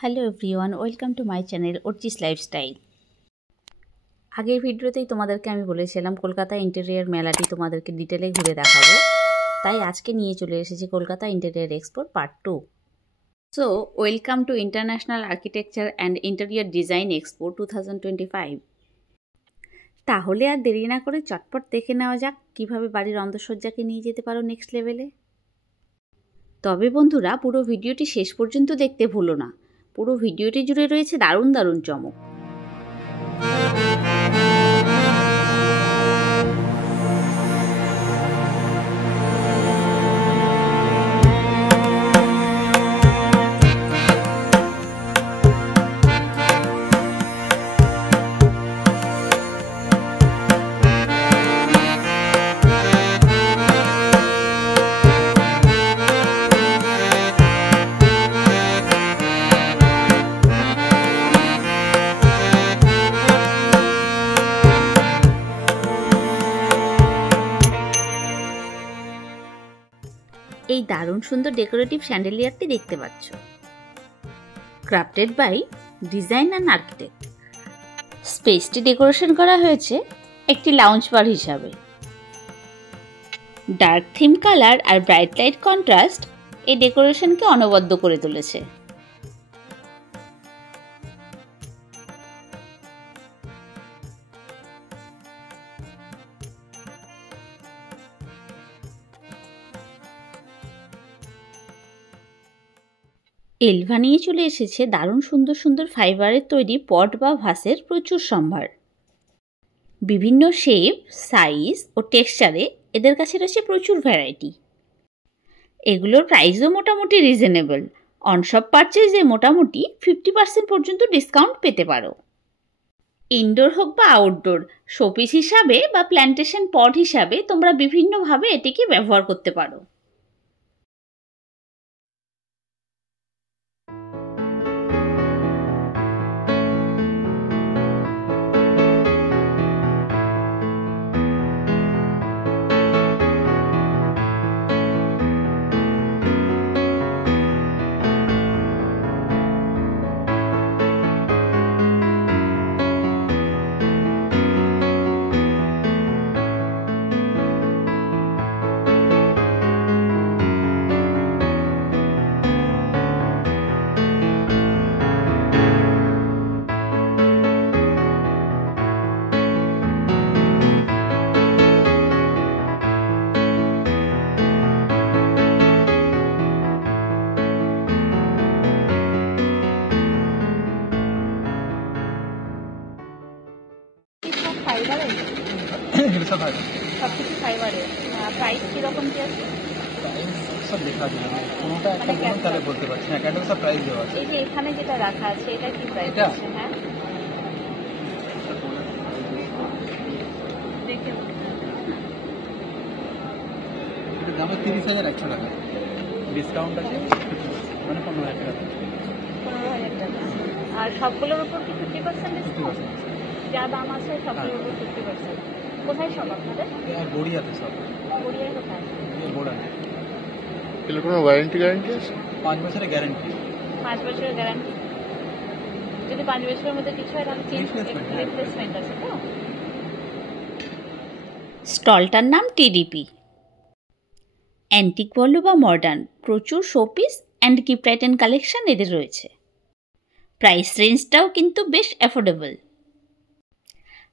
Hello everyone, welcome to my channel অর্চিস lifestyle. আগের ভিডিওতেই তোমাদেরকে আমি বলেছিলাম কলকাতা ইন্টেরিয়ার মেলাটি তোমাদেরকে ডিটেলে ঘুরে দেখাবো, তাই আজকে নিয়ে চলে এসেছি কলকাতা ইন্টেরিয়ার এক্সপোর part 2। So welcome to international architecture and interior design expo 2025। তাহলে আর দেরি না করে চটপট দেখে নেওয়া যাক কীভাবে বাড়ির অন্দরসজ্জাকে নিয়ে যেতে পারো নেক্সট লেভেলে। তবে বন্ধুরা, পুরো ভিডিওটি শেষ পর্যন্ত দেখতে ভুলো না, পুরো ভিডিওটি জুড়ে রয়েছে দারুণ দারুণ চমক। এই দারুণ সুন্দর ডেকোরেটিভ শ্যান্ডেলিয়ারটি দেখতে পাচ্ছ, crafted by design and architect. স্পেসটি ডেকোরেশন করা হয়েছে একটি লাউঞ্জ বার হিসাবে। ডার্ক থিম কালার আর ব্রাইট লাইট কন্ট্রাস্ট এই ডেকোরেশনকে অনবদ্য করে তুলেছে। এলভা নিয়ে চলে এসেছে দারুণ সুন্দর সুন্দর ফাইবারের তৈরি পট বা ভাসের প্রচুর সম্ভার। বিভিন্ন শেপ, সাইজ ও টেক্সচারে এদের কাছে রয়েছে প্রচুর ভ্যারাইটি। এগুলোর প্রাইসও মোটামুটি রিজনেবল। অন সব পারচেজে মোটামুটি 50% পর্যন্ত ডিসকাউন্ট পেতে পারো। ইনডোর হোক বা আউটডোর, শোপিস হিসাবে বা প্ল্যান্টেশন পট হিসাবে তোমরা বিভিন্নভাবে এটিকে ব্যবহার করতে পারো। সবকিছু ফাইবারের। প্রাইস কিরকম কি আছে? সব লেখা আছে, কোনটা একটা বলুন তাহলে বলতে পারছি না। ক্যাটালগ সব প্রাইস দেওয়া আছে। এই যে এখানে যেটা রাখা আছে এটা কি প্রাইস আছে? হ্যাঁ, দেখে এটা দাম 30,100 টাকা, ডিসকাউন্ট আছে মানে 15,000 টাকা। 15,000 টাকা। আর সবগুলোর উপর কি 50% ডিসকাউন্ট? যা দাম আছে সবগুলোর উপর 50%। কোথায় সব আপনাদের? গড়িয়াতে সব। গড়িয়ায় কোথায়? বোড়া। এর কোনো ওয়ারেন্টি গ্যারান্টি আছে? 5 বছরের গ্যারান্টি। 5 বছরের গ্যারান্টি। যদি 5 বছরের মধ্যে কিছু হয় তাহলে রিপ্লেসমেন্ট আছে তো? স্টলটার নাম টিডিপি। অ্যান্টিক বলো বা মডার্ন, প্রচুর showpiece and gift item collection এদের রয়েছে। প্রাইস রেঞ্জটাও কিন্তু বেশ অ্যাফোর্ডেবল।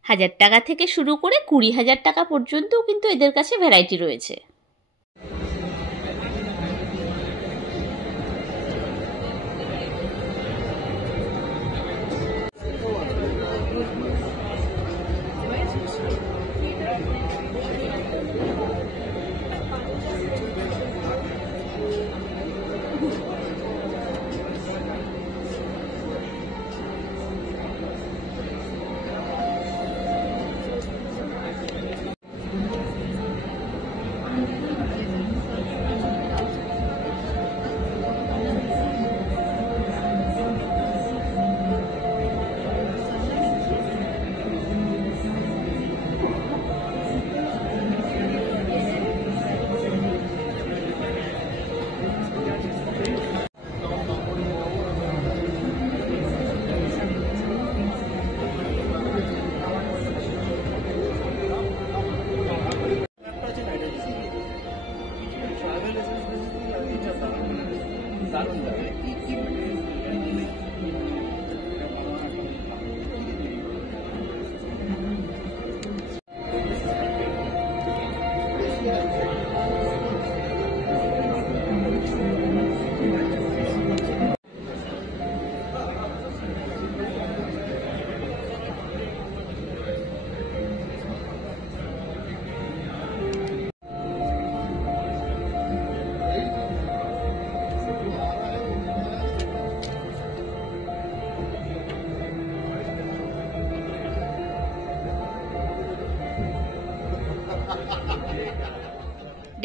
1000 টাকা থেকে শুরু করে 20,000 টাকা পর্যন্তও কিন্তু এদের কাছে ভ্যারাইটি রয়েছে।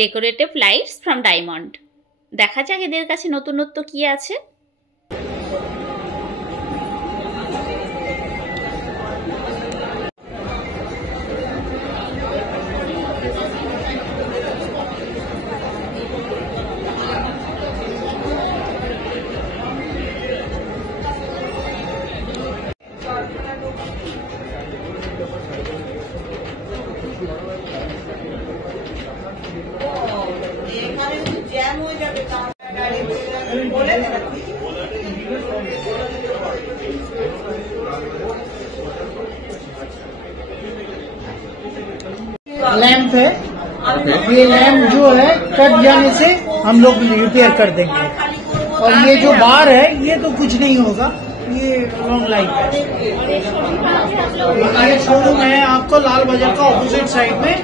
Decorative lights from diamond. দেখা যাক এদের কাছে নতুনত্ব কি আছে। लैंप है, ये लैंप जो है कट जाने से हम लोग रिपेयर कर देंगे। और ये जो बार है ये तो कुछ नहीं होगा, ये लॉन्ग लाइफ है। ये शोरूम है आपको लाल बाजार का ऑपोजिट साइड में,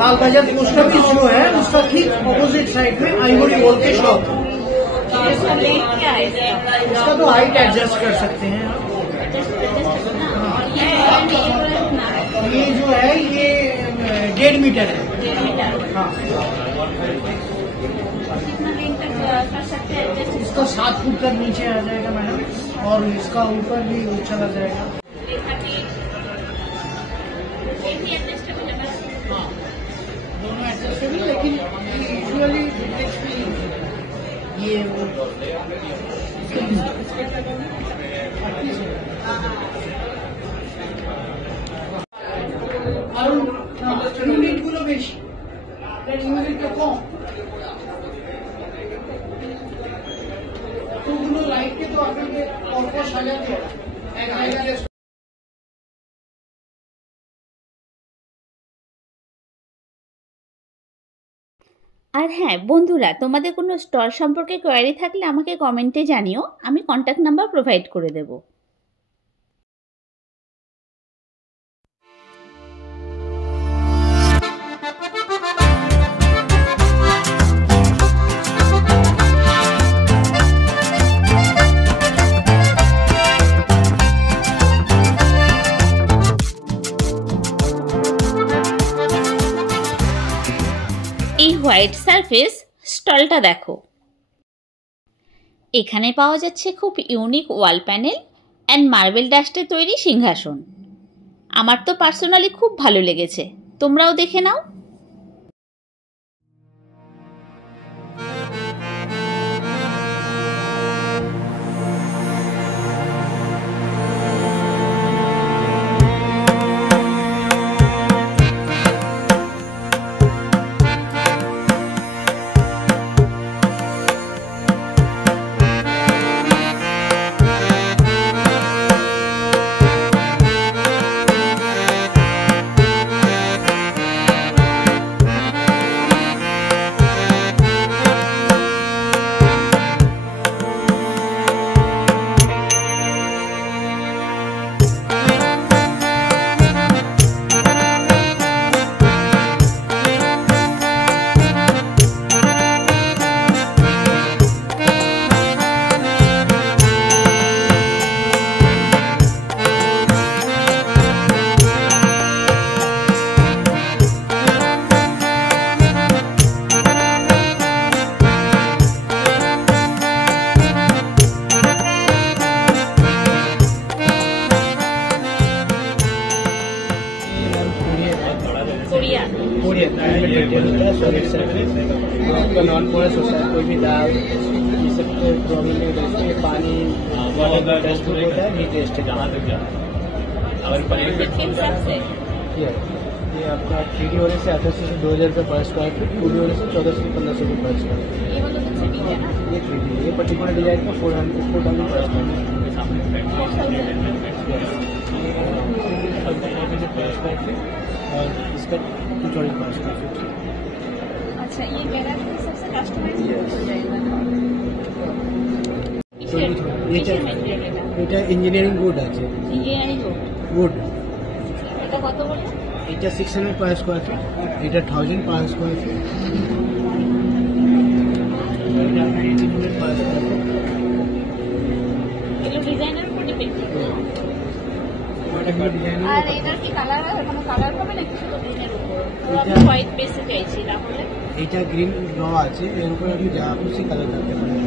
लाल बाजार पोस्ट ऑफिस जो है उसका ठीक ऑपोजिट साइड में आइवरी गोल्ड के शॉप। इसका तो हाइट एडजस्ट कर सकते हैं आप। ये जो है ये 1.5 मीटर है। हाँ, इसका 7 फुट तक नीचे आ जाएगा मैडम, और इसका ऊपर भी चला जाएगा। हाँ, दोनों एडजस्टेबल, लेकिन यूजुअली ये ইউনিটগুলো বেশি, ইউনিটটা কম, তোগুলো লাইটকে তো আপনাকে পরপর সাজাতে হবে এক জায়গায়। আর হ্যাঁ বন্ধুরা, তোমাদের কোনো স্টল সম্পর্কে কোয়ারি থাকলে আমাকে কমেন্টে জানিও, আমি কন্ট্যাক্ট নাম্বার প্রোভাইড করে দেবো। এই হোয়াইট সারফেস স্টলটা দেখো। এখানে পাওয়া যাচ্ছে খুব unique wall panel and marble ডাস্টে তৈরি সিংহাসন। আমার তো পার্সোনালি খুব ভালো লেগেছে, তোমরাও দেখে নাও। आपका नॉन पोरस होता है, कोई भी दाल ये सब प्रॉब्लम नहीं होता है। पानी टेस्ट होता है, नहीं टेस्ट है। ये आपका 3D होने से 1800 से 2000 रुपये पर स्क्वायर फीट, 2D होने से 1400 से 1500 रुपये पर स्क्वायर फीट। ये 3D, ये पर्टिकुलर डिजाइन का 400 पर स्क्वायर फीट, और इसका 240 पर स्क्वायर फीट। अच्छा, ये मेरा सबसे कस्टमाइज हो जाएगा। এটা ইঞ্জিনিয়ারিং উড আছে, ইঞ্জিনিয়ারিং উড। এটা কত বলে? এটা 600 পার স্কোয়ার ফিট, এটা 1000 পার স্কোয়ার ফিট, এটা 1800 পার স্কোয়ার ফিট। এগুলো ডিজাইনের উপর ডিপেন্ড করে। এটা এগুলো ডিজাইন আর এটার কি কালার মানে কালার হবে নাকি শুধু গ্রিনের উপর? আমি হোয়াইট বেসে চাইছি, তাহলে এটা গ্রিন র আছে, এর উপর আপনি যা খুশি কালার করতে পারেন।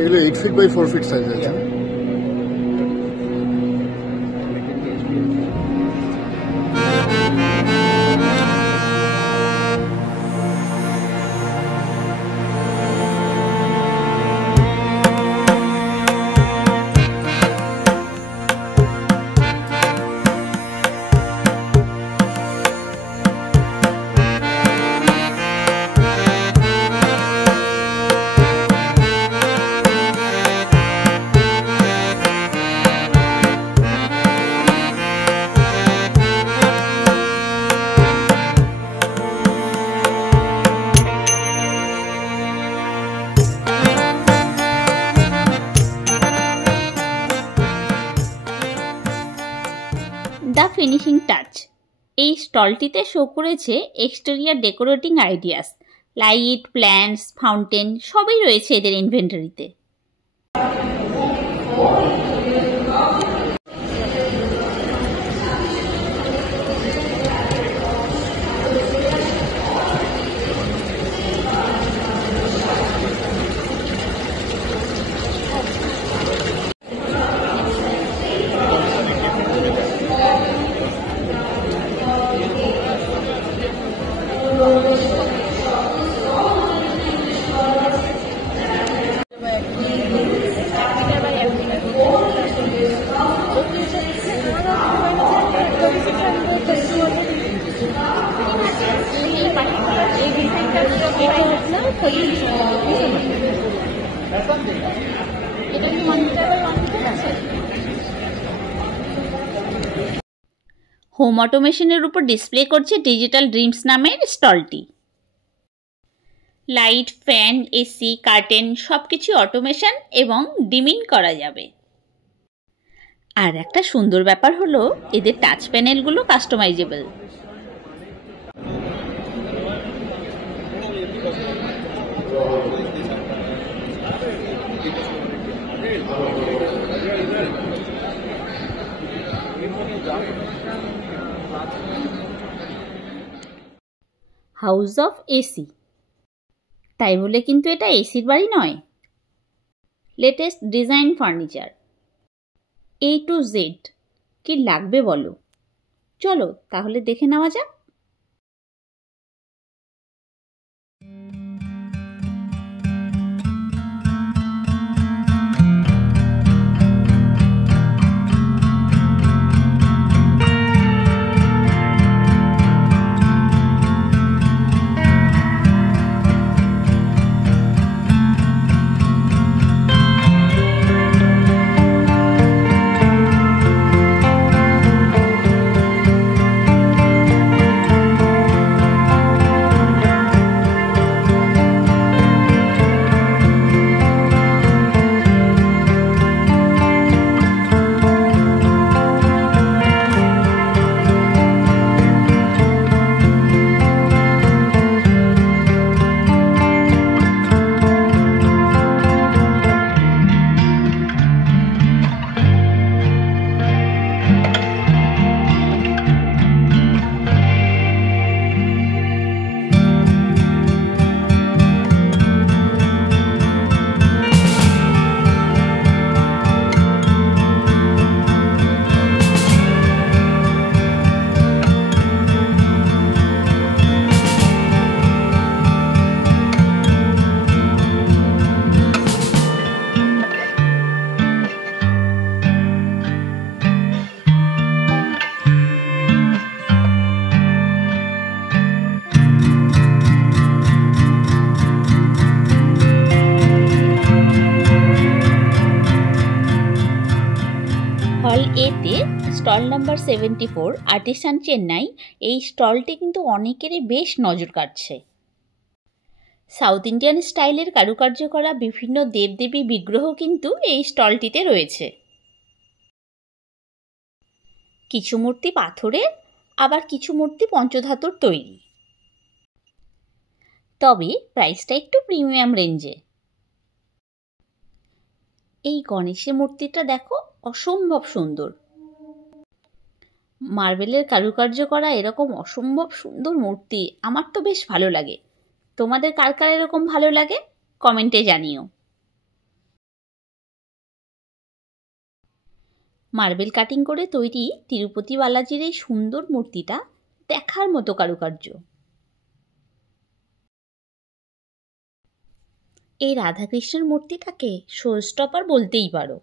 এগুলো 8 ফিট বাই 4 ফিট সাইজ আছে। The finishing touch. এই স্টলটিতে শো করেছে exterior decorating ideas, light, plants, fountain সবই রয়েছে এদের ইনভেন্টরিতে। হোম অটোমেশনের উপর ডিসপ্লে করছে ডিজিটাল ড্রিমস নামের স্টলটি। লাইট, ফ্যান, এসি, কার্টেন সবকিছু অটোমেশন এবং ডিমিং করা যাবে। আর একটা সুন্দর ব্যাপার হলো এদের টাচ প্যানেলগুলো কাস্টমাইজেবল। হাউস অফ এসি, তাই বলে কিন্তু এটা এসির বাড়ি নয়। Latest design furniture, A to Z কি লাগবে বলো? চলো তাহলে দেখে নেওয়া যাক। হল এতে স্টল নাম্বার 74 আর্টিসান চেন্নাই, এই স্টলটি কিন্তু অনেকেরই বেশ নজর কাটছে। সাউথ ইন্ডিয়ান স্টাইলের কারুকার্য করা বিভিন্ন দেবদেবী বিগ্রহ কিন্তু এই স্টলটিতে রয়েছে। কিছু মূর্তি পাথরের, আবার কিছু মূর্তি পঞ্চধাতুর তৈরি। তবে প্রাইসটা একটু প্রিমিয়াম রেঞ্জে। এই গণেশের মূর্তিটা দেখো, অসম্ভব সুন্দর। মার্বেলের কারুকার্য করা এরকম অসম্ভব সুন্দর মূর্তি আমার তো বেশ ভালো লাগে। তোমাদের কার কার এরকম ভালো লাগে কমেন্টে জানিও। মার্বেল কাটিং করে তৈরি তিরুপতি বালাজির এই সুন্দর মূর্তিটা দেখার মতো কারুকার্য। এই রাধাকৃষ্ণের মূর্তিটাকে শো স্টপার বলতেই পারো।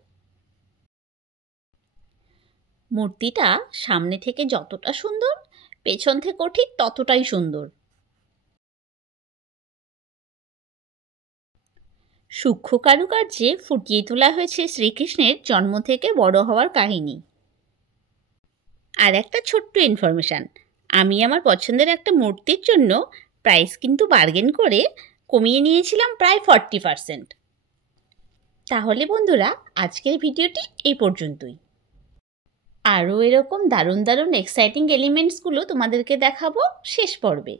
মূর্তিটা সামনে থেকে যতটা সুন্দর, পেছন থেকেও ঠিক ততটাই সুন্দর। সূক্ষ্ম কারুকার্যে ফুটিয়ে তোলা হয়েছে শ্রীকৃষ্ণের জন্ম থেকে বড় হওয়ার কাহিনী। আর একটা ছোট্ট ইনফরমেশান, আমি আমার পছন্দের একটা মূর্তির জন্য প্রাইস কিন্তু বার্গেন করে কমিয়ে নিয়েছিলাম প্রায় 40%। তাহলে বন্ধুরা, আজকের ভিডিওটি এই পর্যন্তই। আরও এরকম দারুণ দারুণ এক্সাইটিং এলিমেন্টসগুলো তোমাদেরকে দেখাবো শেষ পর্বে,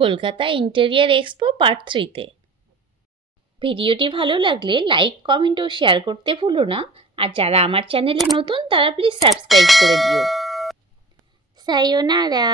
কলকাতা ইন্টেরিয়ার এক্সপো পার্ট 3-তে। ভিডিওটি ভালো লাগলে লাইক, কমেন্ট ও শেয়ার করতে ভুলো না। আর যারা আমার চ্যানেলে নতুন তারা প্লিজ সাবস্ক্রাইব করে দিও। সায়োনারা।